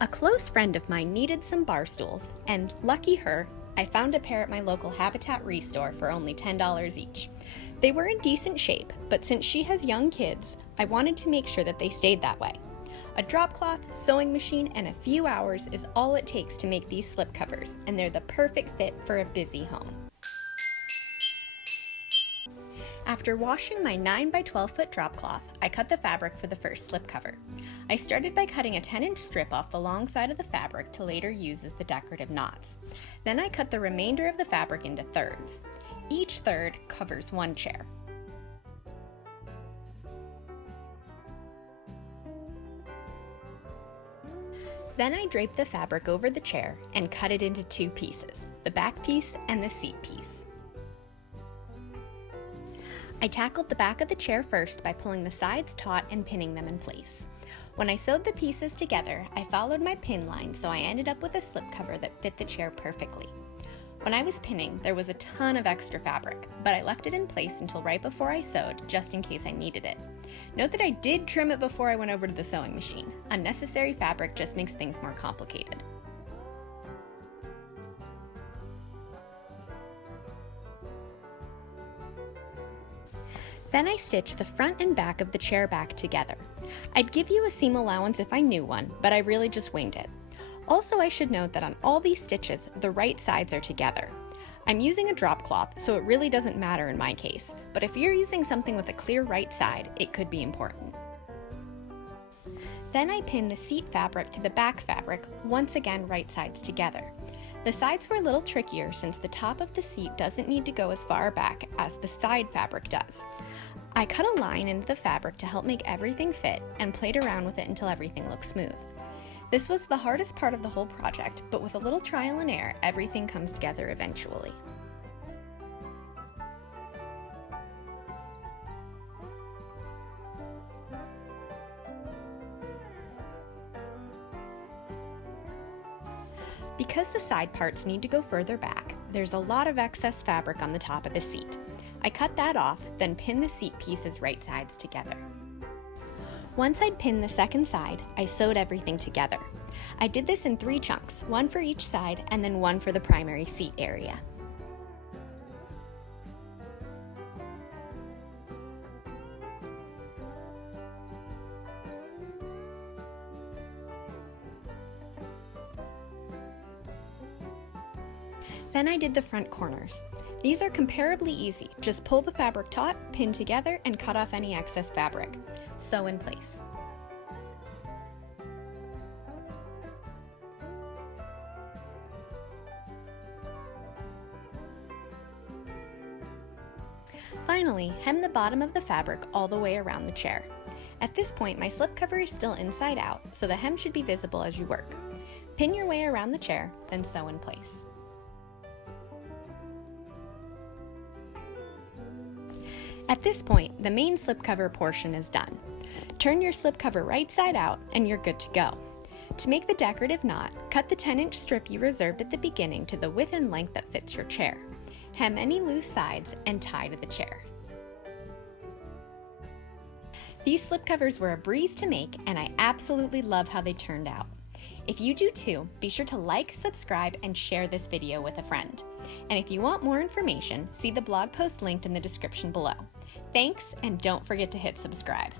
A close friend of mine needed some bar stools, and lucky her, I found a pair at my local Habitat Restore for only $10 each. They were in decent shape, but since she has young kids, I wanted to make sure that they stayed that way. A drop cloth, sewing machine, and a few hours is all it takes to make these slip covers, and they're the perfect fit for a busy home. After washing my 9 by 12 foot drop cloth, I cut the fabric for the first slip cover. I started by cutting a 10-inch strip off the long side of the fabric to later use as the decorative knots. Then I cut the remainder of the fabric into thirds. Each third covers one chair. Then I draped the fabric over the chair and cut it into two pieces, the back piece and the seat piece. I tackled the back of the chair first by pulling the sides taut and pinning them in place. When I sewed the pieces together, I followed my pin line, so I ended up with a slipcover that fit the chair perfectly. When I was pinning, there was a ton of extra fabric, but I left it in place until right before I sewed, just in case I needed it. Note that I did trim it before I went over to the sewing machine. Unnecessary fabric just makes things more complicated. Then I stitched the front and back of the chair back together. I'd give you a seam allowance if I knew one, but I really just winged it. Also, I should note that on all these stitches, the right sides are together. I'm using a drop cloth, so it really doesn't matter in my case, but if you're using something with a clear right side, it could be important. Then I pinned the seat fabric to the back fabric, once again right sides together. The sides were a little trickier since the top of the seat doesn't need to go as far back as the side fabric does. I cut a line into the fabric to help make everything fit and played around with it until everything looked smooth. This was the hardest part of the whole project, but with a little trial and error, everything comes together eventually. Because the side parts need to go further back, there's a lot of excess fabric on the top of the seat. I cut that off, then pinned the seat pieces right sides together. Once I'd pinned the second side, I sewed everything together. I did this in 3 chunks, one for each side and then one for the primary seat area. Then I did the front corners. These are comparably easy. Just pull the fabric taut, pin together, and cut off any excess fabric. Sew in place. Finally, hem the bottom of the fabric all the way around the chair. At this point, my slipcover is still inside out, so the hem should be visible as you work. Pin your way around the chair, then sew in place. At this point, the main slipcover portion is done. Turn your slipcover right side out and you're good to go. To make the decorative knot, cut the 10-inch strip you reserved at the beginning to the width and length that fits your chair. Hem any loose sides and tie to the chair. These slipcovers were a breeze to make and I absolutely love how they turned out. If you do too, be sure to like, subscribe, and share this video with a friend. And if you want more information, see the blog post linked in the description below. Thanks, and don't forget to hit subscribe.